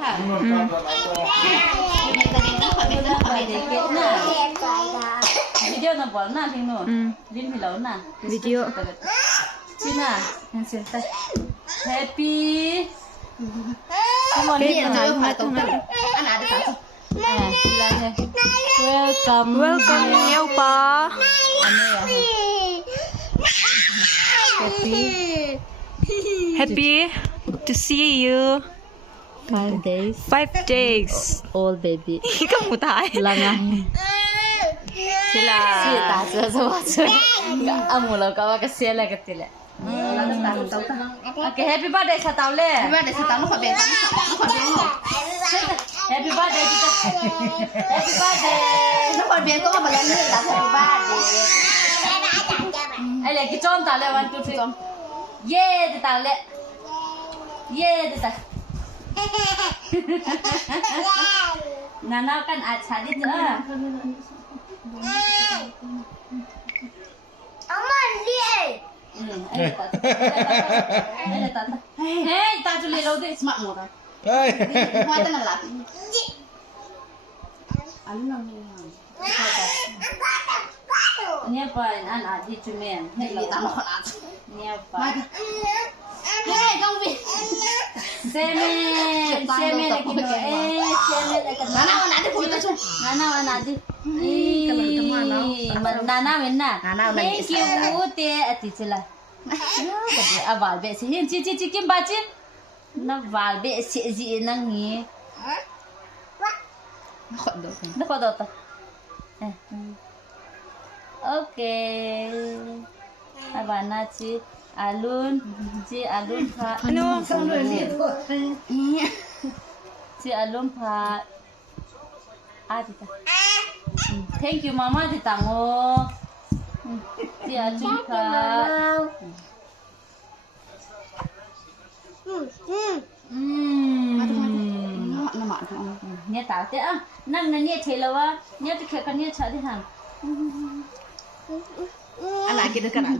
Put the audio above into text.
hả video nó bỏ na thì nó linh thì lâu na Video. xin à anh xin tay happy Cái nào mà tụi nó anh à đi tao là thế welcome welcome nhiều pa. anh ơi happy Happy to see you. 5 days 5 days. old baby Kamu tahu? là ngày Sila. chị ta chưa sao chưa ông muốn là có cái xe là cái tiền lệ okay happy birthday sa tao le happy birthday sa tao nó khỏi bé happy birthday chị happy birthday nó khỏi bé có mà lần nữa là happy birthday ai lại cái chom tao le 1 2 3 yeah thì tao le yeah thì tao Nana kan acha đi nữa hey, ta chuli lo de smart mo ta. Hey. Hoa ta là. Anu nang ni. Nia pa an a di chumen. Hey, ta mo na. Nia pa. Hey, dong vi. Semen la kino. Semen la kino. Nana wana di pulta chu. Nana wana di. Nana menna. Thank you te ati chila. Cái à vào bệ sĩ hiền chi kim ba chi nó vào bệ sĩ gì năng nhỉ nó có đâu ta ok à bà na chi alun pha Ano? chi alun pha à thì ta thank you mama thì tặng ô chị alun pha nhớ tao thế à năng năng nhớ thế lâu á nhớ thì khởi con nhớ chả thế hả anh lại kia được cái nào